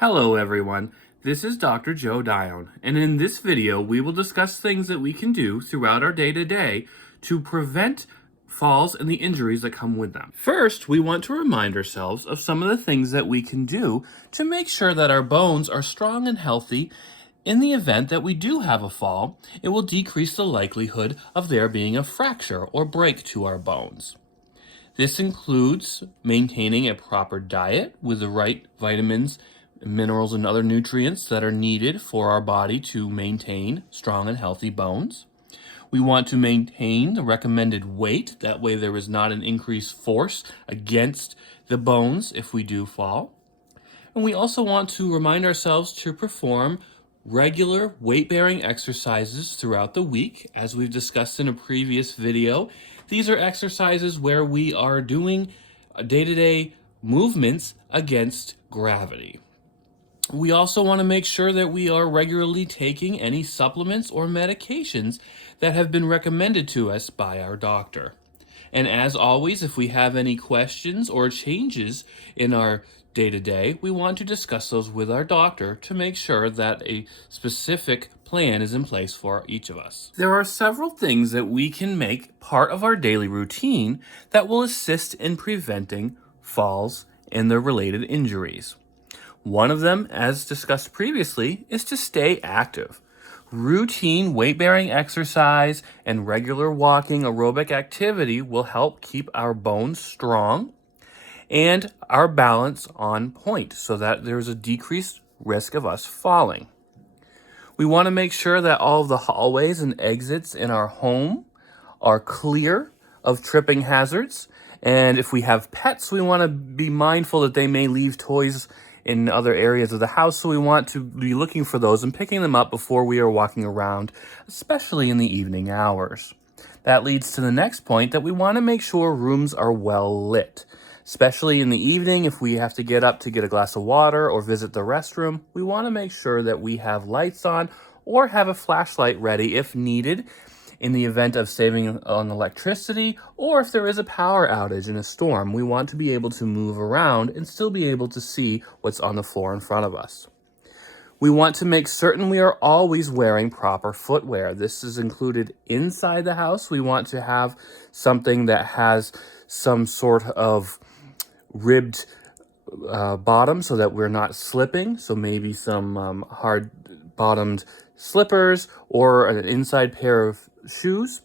Hello everyone, this is Dr. Joe Dione, and in this video we will discuss things that we can do throughout our day-to-day to prevent falls and the injuries that come with them. First, we want to remind ourselves of some of the things that we can do to make sure that our bones are strong and healthy. In the event that we do have a fall, it will decrease the likelihood of there being a fracture or break to our bones. This includes maintaining a proper diet with the right vitamins, minerals, and other nutrients that are needed for our body to maintain strong and healthy bones. We want to maintain the recommended weight. That way there is not an increased force against the bones if we do fall. And we also want to remind ourselves to perform regular weight-bearing exercises throughout the week. As we've discussed in a previous video, these are exercises where we are doing day-to-day movements against gravity. We also want to make sure that we are regularly taking any supplements or medications that have been recommended to us by our doctor. And as always, if we have any questions or changes in our day-to-day, we want to discuss those with our doctor to make sure that a specific plan is in place for each of us. There are several things that we can make part of our daily routine that will assist in preventing falls and their related injuries. One of them, as discussed previously, is to stay active. Routine weight-bearing exercise and regular walking aerobic activity will help keep our bones strong and our balance on point so that there's a decreased risk of us falling. We want to make sure that all of the hallways and exits in our home are clear of tripping hazards. And if we have pets, we want to be mindful that they may leave toys in other areas of the house, so we want to be looking for those and picking them up before we are walking around, especially in the evening hours. That leads to the next point, that we want to make sure rooms are well lit. Especially in the evening, if we have to get up to get a glass of water or visit the restroom, we want to make sure that we have lights on or have a flashlight ready if needed, in the event of saving on electricity, or if there is a power outage in a storm, we want to be able to move around and still be able to see what's on the floor in front of us. We want to make certain we are always wearing proper footwear. This is included inside the house. We want to have something that has some sort of ribbed bottom so that we're not slipping. So maybe some hard-bottomed slippers or an inside pair of shoes.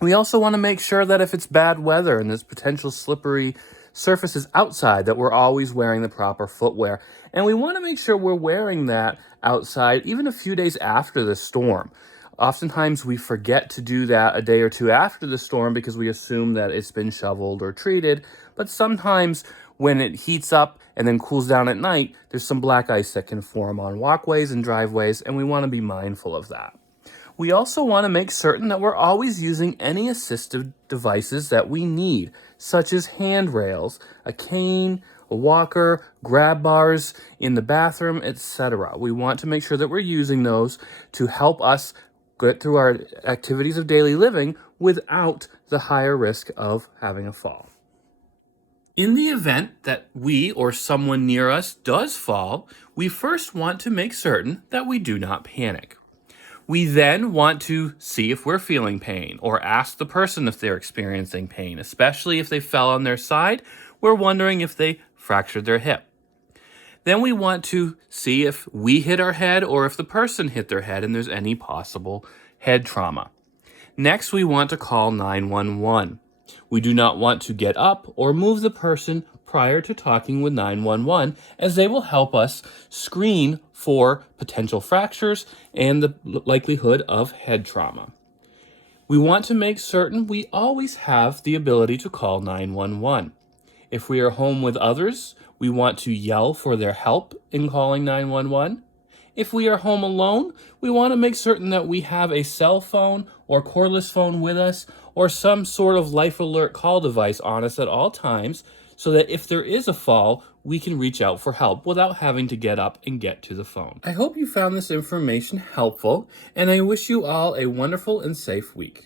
We also want to make sure that if it's bad weather and there's potential slippery surfaces outside, that we're always wearing the proper footwear. And we want to make sure we're wearing that outside even a few days after the storm. Oftentimes we forget to do that a day or two after the storm because we assume that it's been shoveled or treated. But sometimes when it heats up and then cools down at night, there's some black ice that can form on walkways and driveways, and we want to be mindful of that. We also want to make certain that we're always using any assistive devices that we need, such as handrails, a cane, a walker, grab bars in the bathroom, etc. We want to make sure that we're using those to help us get through our activities of daily living without the higher risk of having a fall. In the event that we or someone near us does fall, we first want to make certain that we do not panic. We then want to see if we're feeling pain or ask the person if they're experiencing pain, especially if they fell on their side. We're wondering if they fractured their hip. Then we want to see if we hit our head or if the person hit their head and there's any possible head trauma. Next, we want to call 911. We do not want to get up or move the person prior to talking with 911, as they will help us screen for potential fractures and the likelihood of head trauma. We want to make certain we always have the ability to call 911. If we are home with others, we want to yell for their help in calling 911. If we are home alone, we want to make certain that we have a cell phone or cordless phone with us or some sort of life alert call device on us at all times, so that if there is a fall, we can reach out for help without having to get up and get to the phone. I hope you found this information helpful, and I wish you all a wonderful and safe week.